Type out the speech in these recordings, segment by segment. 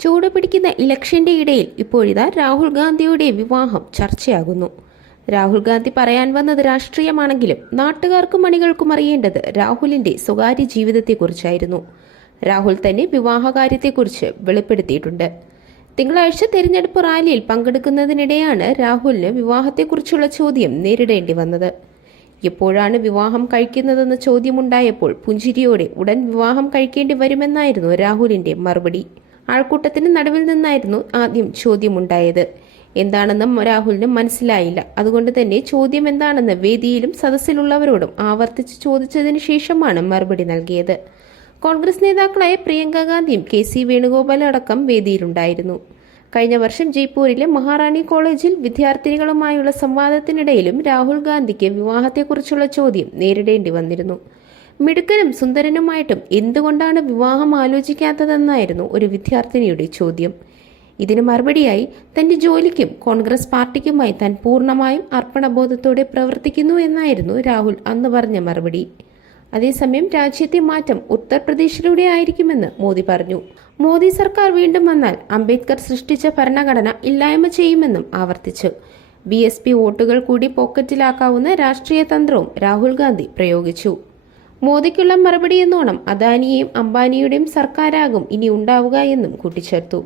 ചൂട് പിടിക്കുന്ന ഇലക്ഷന്റെ ഇടയിൽ ഇപ്പോഴിതാ രാഹുൽ ഗാന്ധിയുടെ വിവാഹം ചർച്ചയാകുന്നു. രാഹുൽ ഗാന്ധി പറയാൻ വന്നത് രാഷ്ട്രീയമാണെങ്കിലും നാട്ടുകാർക്കും മണികൾക്കും അറിയേണ്ടത് രാഹുലിന്റെ സ്വകാര്യ ജീവിതത്തെക്കുറിച്ചായിരുന്നു. രാഹുൽ തന്നെ വിവാഹകാര്യത്തെക്കുറിച്ച് വെളിപ്പെടുത്തിയിട്ടുണ്ട്. തിങ്കളാഴ്ച തെരഞ്ഞെടുപ്പ് റാലിയിൽ പങ്കെടുക്കുന്നതിനിടെയാണ് രാഹുലിന് വിവാഹത്തെക്കുറിച്ചുള്ള ചോദ്യം നേരിടേണ്ടി വന്നത്. എപ്പോഴാണ് വിവാഹം കഴിക്കുന്നതെന്ന ചോദ്യമുണ്ടായപ്പോൾ പുഞ്ചിരിയോടെ ഉടൻ വിവാഹം കഴിക്കേണ്ടി വരുമെന്നായിരുന്നു രാഹുലിന്റെ മറുപടി. ആൾക്കൂട്ടത്തിന് നടുവിൽ നിന്നായിരുന്നു ആദ്യം ചോദ്യമുണ്ടായത്. എന്താണെന്നും രാഹുലിന് മനസ്സിലായില്ല. അതുകൊണ്ട് തന്നെ ചോദ്യം എന്താണെന്ന് വേദിയിലും സദസ്സിലുള്ളവരോടും ആവർത്തിച്ച് ചോദിച്ചതിന് ശേഷമാണ് മറുപടി നൽകിയത്. കോൺഗ്രസ് നേതാക്കളായ പ്രിയങ്ക ഗാന്ധിയും കെ സി വേണുഗോപാൽ അടക്കം വേദിയിലുണ്ടായിരുന്നു. കഴിഞ്ഞ വർഷം ജയ്പൂരിലെ മഹാറാണി കോളേജിൽ വിദ്യാർത്ഥിനികളുമായുള്ള സംവാദത്തിനിടയിലും രാഹുൽ ഗാന്ധിക്ക് വിവാഹത്തെക്കുറിച്ചുള്ള ചോദ്യം നേരിടേണ്ടി വന്നിരുന്നു. മിടുക്കനും സുന്ദരനുമായിട്ടും എന്തുകൊണ്ടാണ് വിവാഹം ആലോചിക്കാത്തതെന്നായിരുന്നു ഒരു വിദ്യാർത്ഥിനിയുടെ ചോദ്യം. ഇതിന് മറുപടിയായി തന്റെ ജോലിക്കും കോൺഗ്രസ് പാർട്ടിക്കുമായി താൻ പൂർണമായും അർപ്പണബോധത്തോടെ പ്രവർത്തിക്കുന്നു എന്നായിരുന്നു രാഹുൽ അന്ന് പറഞ്ഞ മറുപടി. അതേസമയം രാജ്യത്തെ മാറ്റം ഉത്തർപ്രദേശിലൂടെ ആയിരിക്കുമെന്ന് മോദി പറഞ്ഞു. മോദി സർക്കാർ വീണ്ടും വന്നാൽ അംബേദ്കർ സൃഷ്ടിച്ച ഭരണഘടന ഇല്ലായ്മ ചെയ്യുമെന്നും ആവർത്തിച്ചു. ബി എസ് പി വോട്ടുകൾ കൂടി പോക്കറ്റിലാക്കാവുന്ന രാഷ്ട്രീയ തന്ത്രവും രാഹുൽ ഗാന്ധി പ്രയോഗിച്ചു. മോദിക്കുള്ള മറുപടി എന്നോണം അദാനിയെയും അംബാനിയുടെയും സർക്കാരാകും ഇനി ഉണ്ടാവുക എന്നും കൂട്ടിച്ചേർത്തു.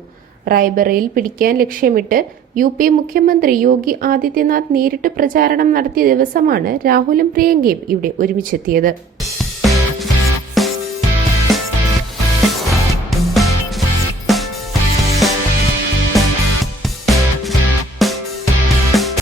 റായ്ബറയിൽ പിടിക്കാൻ ലക്ഷ്യമിട്ട് യു പി മുഖ്യമന്ത്രി യോഗി ആദിത്യനാഥ് നേരിട്ട് പ്രചാരണം നടത്തിയ ദിവസമാണ് രാഹുലും പ്രിയങ്കയും ഇവിടെ ഒരുമിച്ചെത്തിയത്.